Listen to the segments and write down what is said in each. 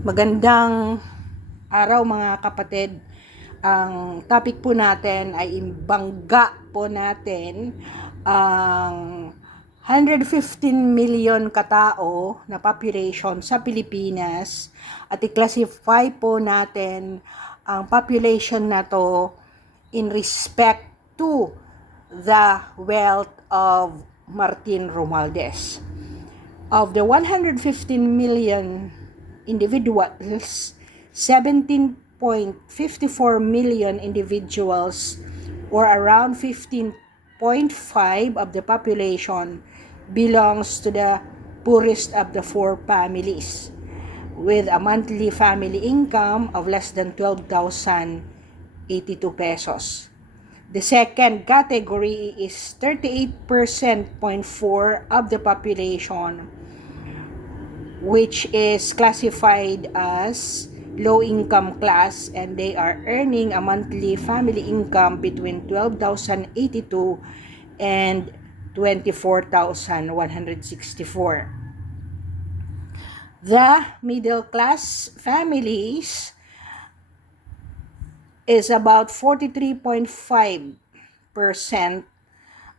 Magandang araw mga kapatid. Ang topic po natin ay ibangga po natin ang 115 million katao na population sa Pilipinas at i-classify po natin ang population na to in respect to the wealth of Martin Romualdez. Of the 115 million individuals, 17.54 million individuals, or around 15.5 of the population, belongs to the poorest of the four families, with a monthly family income of less than 12,082 pesos. The second category is 38.4% of the population, which is classified as low-income class, and they are earning a monthly family income between 12,082 and 24,164. The middle class families is about 43.5%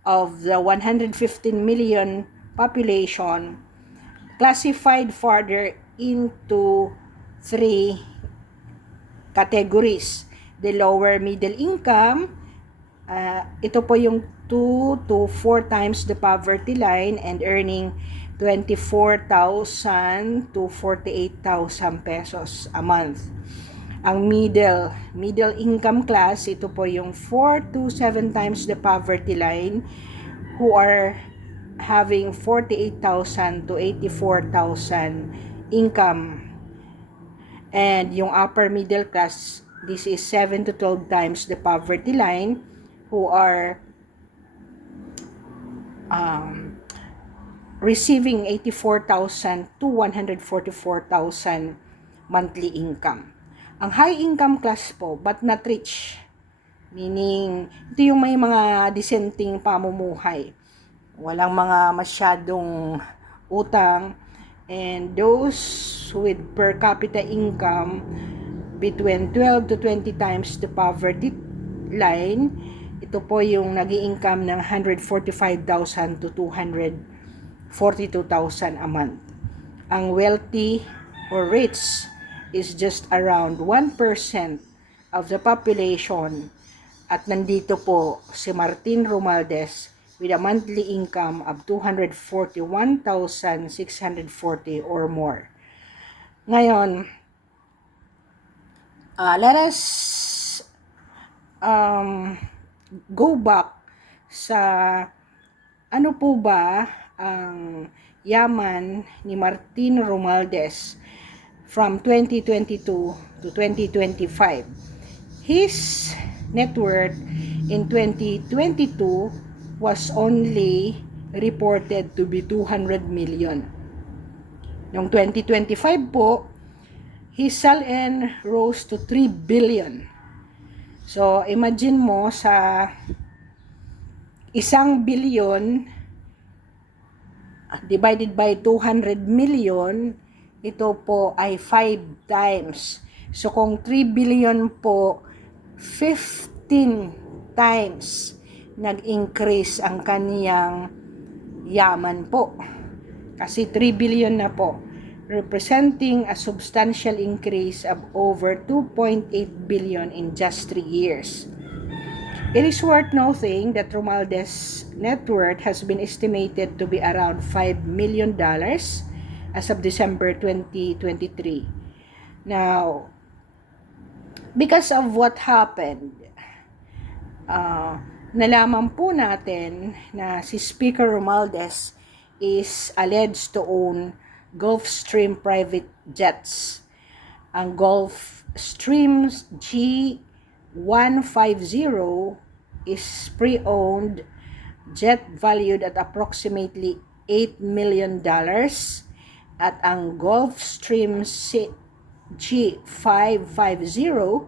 of the 115 million population, classified further into three categories. The lower middle income, ito po yung 2 to 4 times the poverty line and earning 24,000 to 48,000 pesos a month. Ang middle income class, ito po yung 4 to 7 times the poverty line, who are having 48,000 to 84,000 income. And yung upper middle class, this is 7 to 12 times the poverty line, who are receiving 84,000 to 144,000 monthly income. Ang high income class po, but not rich, meaning ito yung may mga disenteng pamumuhay, walang mga masyadong utang, and those with per capita income between 12 to 20 times the poverty line, ito po yung nag-i-income ng 145,000 to 242,000 a month. Ang wealthy or rich is just around 1% of the population, at nandito po si Martin Romualdez with a monthly income of 241,640 or more. Ngayon, let us go back sa ano po ba ang yaman ni Martin Romualdez from 2022 to 2025. His net worth in 2022 was only reported to be 200 million. Noong 2025 po, his sell-in rose to 3 billion. So, imagine mo sa 1 billion divided by 200 million, ito po ay 5 times. So, kung 3 billion po, 15 times nag-increase ang kaniyang yaman po. Kasi 3 billion na po, representing a substantial increase of over 2.8 billion in just 3 years. It is worth noting that Romualdez's net worth has been estimated to be around $5 million as of December 2023. Now, because of what happened, nalaman po natin na si Speaker Romualdez is alleged to own Gulfstream private jets. Ang Gulfstream G150 is pre-owned jet valued at approximately $8 million, at ang Gulfstream G550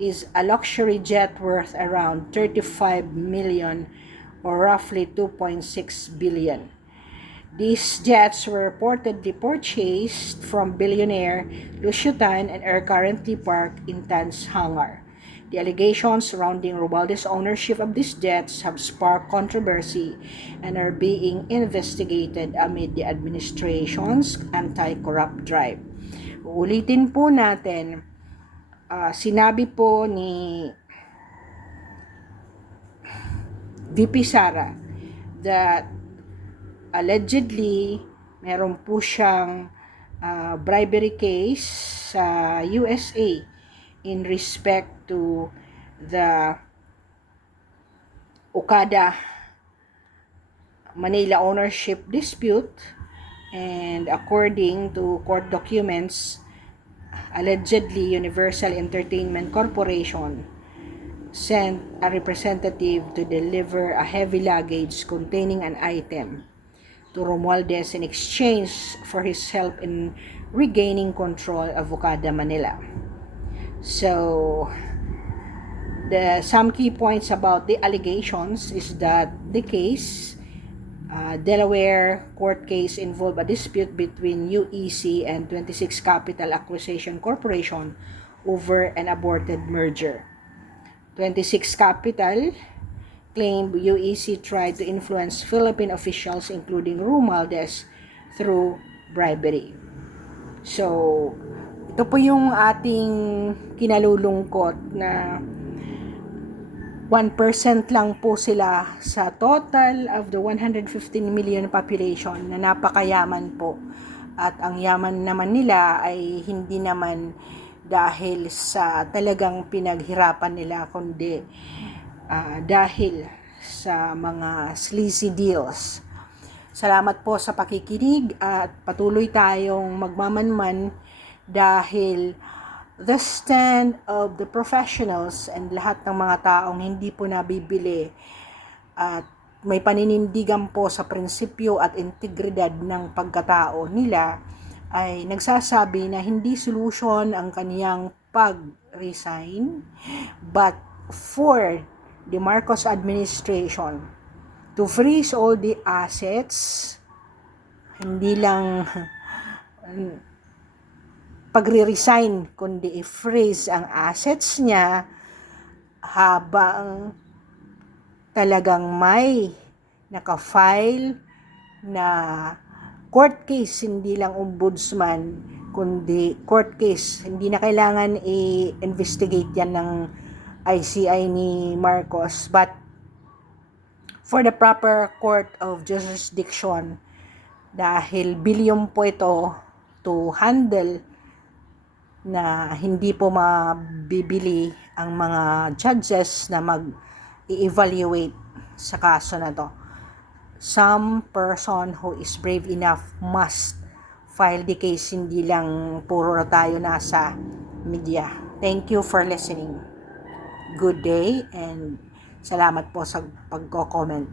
is a luxury jet worth around 35 million or roughly 2.6 billion. These jets were reportedly purchased from billionaire Lucio Tan and are currently parked in Tan's hangar. The allegations surrounding Romualdez's ownership of these jets have sparked controversy and are being investigated amid the administration's anti-corrupt drive. Uulitin po natin, sinabi po ni VP Sara that allegedly meron po siyang bribery case sa USA in respect to the Okada Manila ownership dispute, and according to court documents, allegedly Universal Entertainment Corporation sent a representative to deliver a heavy luggage containing an item to Romualdez in exchange for his help in regaining control of Okada Manila. So, some key points about the allegations is that the case, Delaware court case, involved a dispute between UEC and 26 Capital Acquisition Corporation over an aborted merger. 26 Capital claimed UEC tried to influence Philippine officials, including Romualdez, through bribery. So, ito po yung ating kinalulungkot na 1% lang po sila sa total of the 115 million population na napakayaman po. At ang yaman naman nila ay hindi naman dahil sa talagang pinaghirapan nila, kundi dahil sa mga sleazy deals. Salamat po sa pakikinig at patuloy tayong magmamanman dahil the stand of the professionals and lahat ng mga taong hindi po nabibili at may paninindigan po sa prinsipyo at integridad ng pagkatao nila ay nagsasabi na hindi solusyon ang kaniyang pag-resign, but for the Marcos administration to freeze all the assets, hindi lang pagre-resign, kundi i-freeze ang assets niya habang talagang may naka-file na court case, hindi lang ombudsman, kundi court case. Hindi na kailangan i-investigate yan ng ICI ni Marcos, but for the proper court of jurisdiction, dahil bilyon po ito to handle na hindi po mabibili ang mga judges na mag-i-evaluate sa kaso na to. Some person who is brave enough must file the case, hindi lang puro tayo nasa media. Thank you for listening. Good day and salamat po sa pagko-comment.